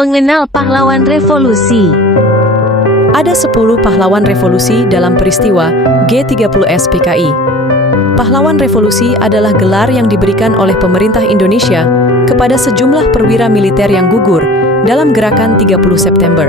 Mengenal pahlawan revolusi. Ada 10 pahlawan revolusi dalam peristiwa G30S PKI. Pahlawan revolusi adalah gelar yang diberikan oleh pemerintah Indonesia kepada sejumlah perwira militer yang gugur dalam gerakan 30 September.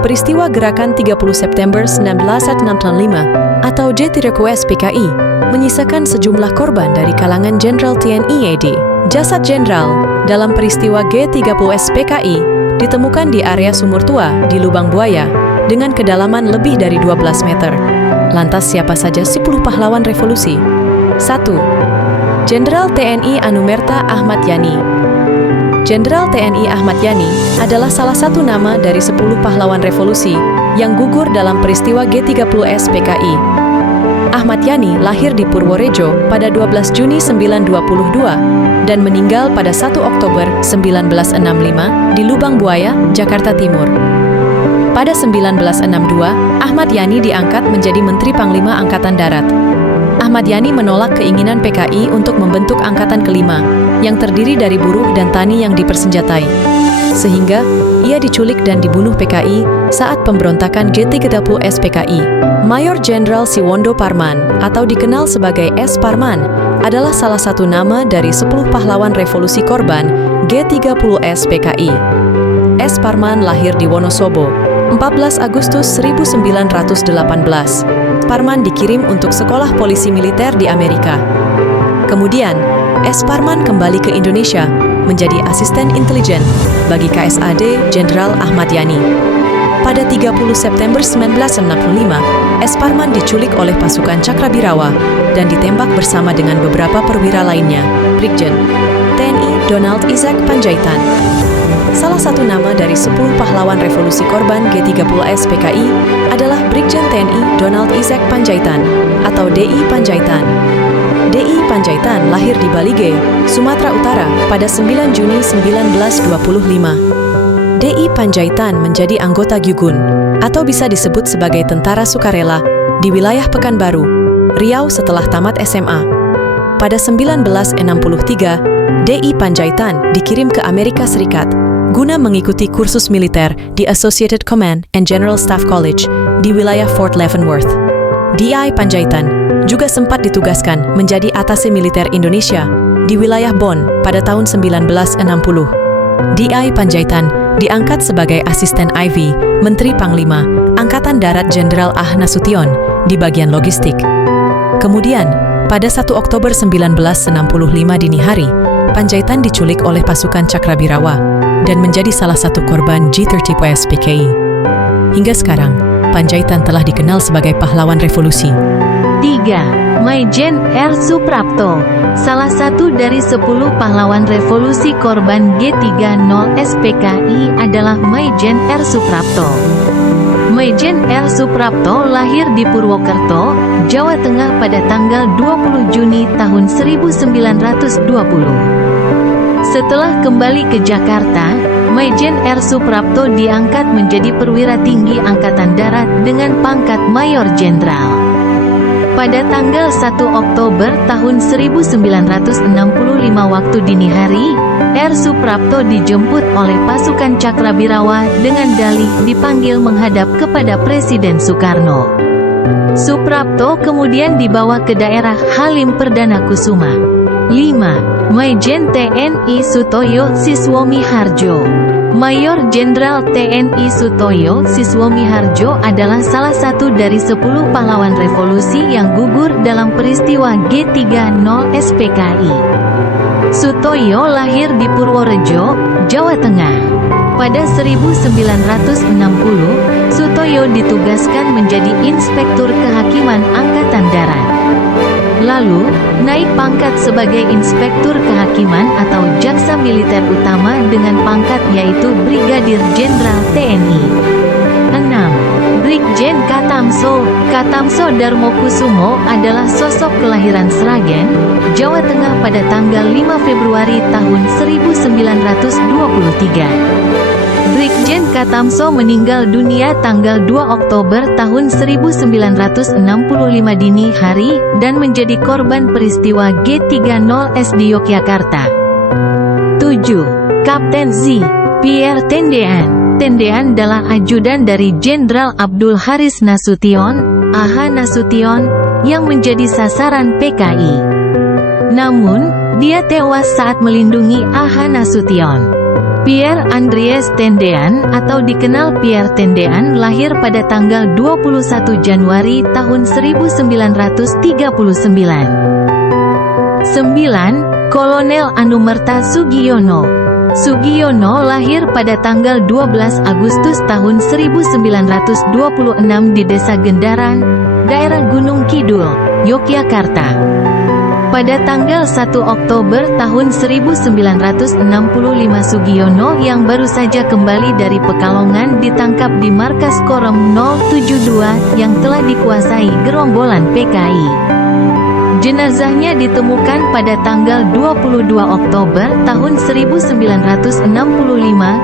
Peristiwa gerakan 30 September 1965 atau G30S PKI menyisakan sejumlah korban dari kalangan Jenderal TNI AD. Jasad jenderal dalam peristiwa G30S PKI ditemukan di area sumur tua di Lubang Buaya dengan kedalaman lebih dari 12 meter. Lantas siapa saja 10 pahlawan revolusi? 1. Jenderal TNI Anumerta Ahmad Yani. Jenderal TNI Ahmad Yani adalah salah satu nama dari 10 pahlawan revolusi yang gugur dalam peristiwa G30S PKI. Ahmad Yani lahir di Purworejo pada 12 Juni 1922 dan meninggal pada 1 Oktober 1965 di Lubang Buaya, Jakarta Timur. Pada 1962, Ahmad Yani diangkat menjadi Menteri Panglima Angkatan Darat. Ahmad Yani menolak keinginan PKI untuk membentuk Angkatan Kelima, yang terdiri dari buruh dan tani yang dipersenjatai. Sehingga, ia diculik dan dibunuh PKI saat pemberontakan G30S PKI. Mayor Jenderal Siwondo Parman, atau dikenal sebagai S. Parman, adalah salah satu nama dari 10 pahlawan revolusi korban G30S PKI. S. Parman lahir di Wonosobo, 14 Agustus 1918. Parman dikirim untuk sekolah polisi militer di Amerika. Kemudian, S. Parman kembali ke Indonesia menjadi asisten intelijen bagi KSAD Jenderal Ahmad Yani. Pada 30 September 1965, S. Parman diculik oleh pasukan Cakrabirawa dan ditembak bersama dengan beberapa perwira lainnya, Brigjen TNI Donald Isaac Panjaitan. Salah satu nama dari 10 pahlawan revolusi korban G30S PKI adalah Brigjen TNI Donald Isaac Panjaitan atau DI Panjaitan. DI Panjaitan lahir di Balige, Sumatera Utara pada 9 Juni 1925. DI Panjaitan menjadi anggota Gyugun atau bisa disebut sebagai tentara sukarela di wilayah Pekanbaru, Riau setelah tamat SMA. Pada 1963, DI Panjaitan dikirim ke Amerika Serikat guna mengikuti kursus militer di Associated Command and General Staff College di wilayah Fort Leavenworth. DI Panjaitan juga sempat ditugaskan menjadi atase militer Indonesia di wilayah Bonn pada tahun 1960. DI Panjaitan diangkat sebagai asisten IV Menteri Panglima Angkatan Darat Jenderal Ah Nasution di bagian logistik. Kemudian, pada 1 Oktober 1965 dini hari, Panjaitan diculik oleh pasukan Cakrabirawa dan menjadi salah satu korban G30S PKI. Hingga sekarang, Panjaitan telah dikenal sebagai pahlawan revolusi. 3. Maijen R. Suprapto. Salah satu dari 10 pahlawan revolusi korban G30S PKI adalah Maijen R. Suprapto. Maijen R. Suprapto lahir di Purwokerto, Jawa Tengah pada tanggal 20 Juni tahun 1920. Setelah kembali ke Jakarta, Maijen R. Suprapto diangkat menjadi perwira tinggi Angkatan Darat dengan pangkat Mayor Jenderal. Pada tanggal 1 Oktober tahun 1965 waktu dini hari, R. Suprapto dijemput oleh pasukan Cakrabirawa dengan dalih dipanggil menghadap kepada Presiden Soekarno. Suprapto kemudian dibawa ke daerah Halim Perdana Kusuma. 5. Maijen TNI Sutoyo Siswomi Harjo. Mayor Jenderal TNI Sutoyo Siswomi Harjo adalah salah satu dari 10 pahlawan revolusi yang gugur dalam peristiwa G30S PKI. Sutoyo lahir di Purworejo, Jawa Tengah. Pada 1960, Sutoyo ditugaskan menjadi Inspektur Kehakiman Angkatan Darat. Lalu, naik pangkat sebagai Inspektur Kehakiman atau Jaksa Militer Utama dengan pangkat yaitu Brigadir Jenderal TNI. 6. Brigjen Katamso. Katamso Darmokusumo adalah sosok kelahiran Sragen, Jawa Tengah pada tanggal 5 Februari tahun 1923. Brigjen Katamso meninggal dunia tanggal 2 Oktober tahun 1965 dini hari dan menjadi korban peristiwa G30S di Yogyakarta. 7. Kapten Z. Pierre Tendean. Tendean adalah ajudan dari Jenderal Abdul Haris Nasution, AH Nasution, yang menjadi sasaran PKI. Namun, dia tewas saat melindungi AH Nasution. Pierre Andries Tendean atau dikenal Pierre Tendean lahir pada tanggal 21 Januari tahun 1939. 9. Kolonel Anumerta Sugiono. Sugiono lahir pada tanggal 12 Agustus tahun 1926 di Desa Gendaran, daerah Gunung Kidul, Yogyakarta. Pada tanggal 1 Oktober tahun 1965 Sugiono yang baru saja kembali dari Pekalongan ditangkap di markas Korem 072 yang telah dikuasai gerombolan PKI. Jenazahnya ditemukan pada tanggal 22 Oktober tahun 1965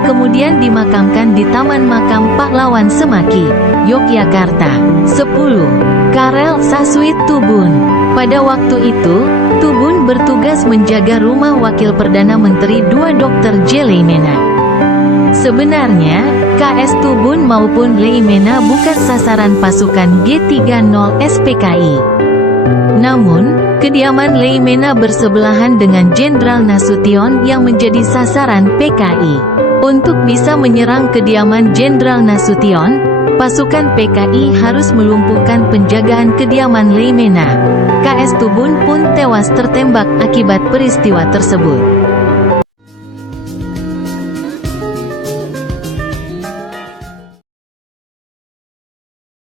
kemudian dimakamkan di Taman Makam Pahlawan Semaki, Yogyakarta. 10. Karel Saswit Tubun. Pada waktu itu, Tubun bertugas menjaga rumah Wakil Perdana Menteri II Dr. J. Leimena. Sebenarnya, KS Tubun maupun Leimena bukan sasaran pasukan G30 SPKI. Namun, kediaman Leimena bersebelahan dengan Jenderal Nasution yang menjadi sasaran PKI. Untuk bisa menyerang kediaman Jenderal Nasution, pasukan PKI harus melumpuhkan penjagaan kediaman Leimena. KS Tubun pun tewas tertembak akibat peristiwa tersebut.